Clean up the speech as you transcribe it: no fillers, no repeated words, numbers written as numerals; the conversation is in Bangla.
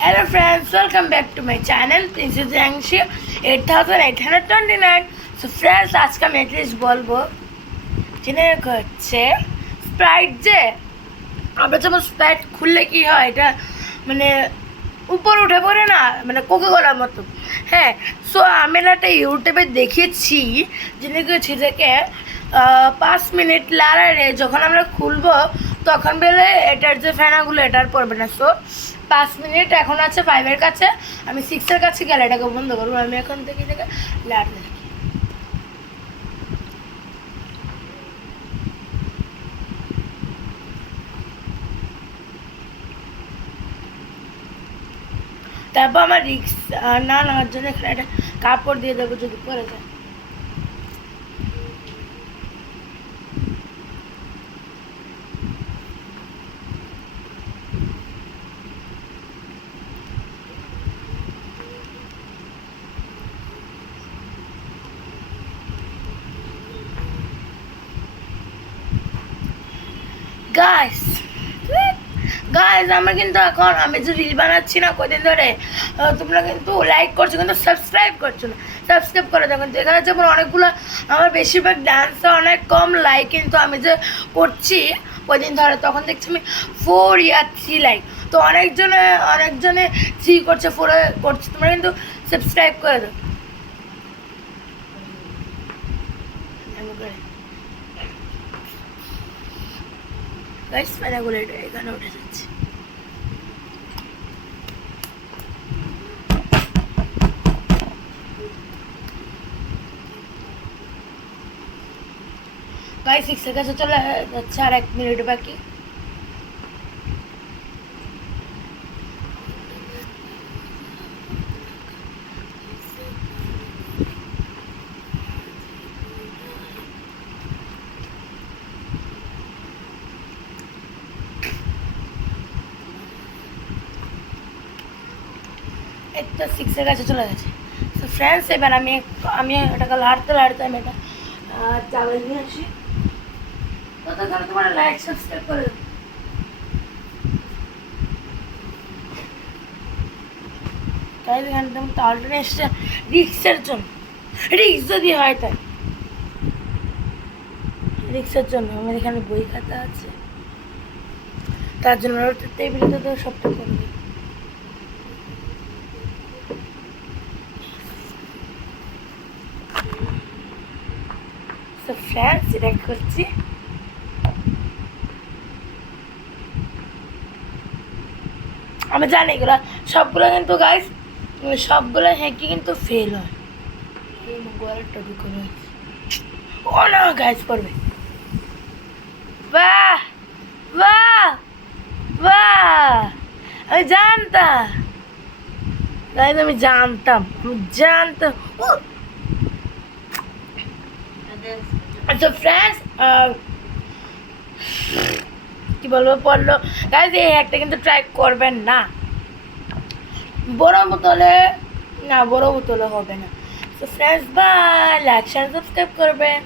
Hello friends, welcome back to my channel. This is Angshi 8829. So friends, আজকে আমি এটলিস্ট বলবো জেনে হচ্ছে স্প্রাইট যে আমরা যখন স্প্রাইট খুললে কি হয় এটা মানে উপর উঠে পড়ে না মানে কোকা কোলার মতো। হ্যাঁ, সো আমি একটা ইউটিউবে দেখেছি জেনে গেছি থেকে 5 মিনিট লাড়ারে যখন আমরা খুলবো তখন বেলে এটার যে ফেনাগুলো এটার পড়বে না। সো 5 মিনিট এখন আছে 5-এর কাছে, আমি 6-এর কাছে গেলে এটাকে বন্ধ করবো। আমি এখন থেকে লাড়তে থাকি। তারপর আমার রিক্স না নেওয়ার জন্য এখানে একটা কাপড় দিয়ে দেবো যদি পরে যায়। গাইস আমার কিন্তু এখন আমি যে রিল বানাচ্ছি না কদিন ধরে, তোমরা কিন্তু লাইক করছো কিন্তু সাবস্ক্রাইব করছো না। সাবস্ক্রাইব করে দেখো, দেখা যাচ্ছে যেমন অনেকগুলো আমার বেশিরভাগ ডান্সে অনেক কম লাইক, কিন্তু আমি যে করছি কদিন ধরে তখন দেখছি আমি 4 या 3 লাইক। তো অনেকজনে 3 করছে, 4 করছে। তোমরা কিন্তু সাবস্ক্রাইব করে দাও। গাইস ফেনাগুলো এখানে উঠে যাচ্ছে। গাইস 6-এর কাছে চলে যাচ্ছে, আর 1 মিনিট বাকি। একটা 6-এর কাছে চলে গেছে। তো ফ্রেন্ডস এবার আমি এটাকে লাড়তে আমি এটা চালাই নিয়ে আসি। ততক্ষণে তোমার লাইক সাবস্ক্রাইব করে দেবো। তাই এখানে তেমন তালটা এসছে রিক্সের জন্য, রিক্স যদি হয় তাই রিক্সের জন্য। আমার এখানে বই খাতা আছে, তার জন্য টেবিলে তো সবটা করবে। তো ফ্রেন্ডস এটা করছি। আমি জানি এগুলো সবগুলো কিন্তু গাইস সবগুলো হ্যাকি কিন্তু ফেল হয়। এই গোয়ালটা ঢুকে রয়েছে, ও না গাইস করবে। বাহ বাহ বাহ, আমি জানতাম গাইস, আমি জানতাম। আচ্ছা ফ্রেন্ডস কি বলবো পড়লো গাইস, এই হ্যাকটা কিন্তু ট্রাই করবেন না। বড় বোতলে হবে না। তো friends bye, like share subscribe করবেন।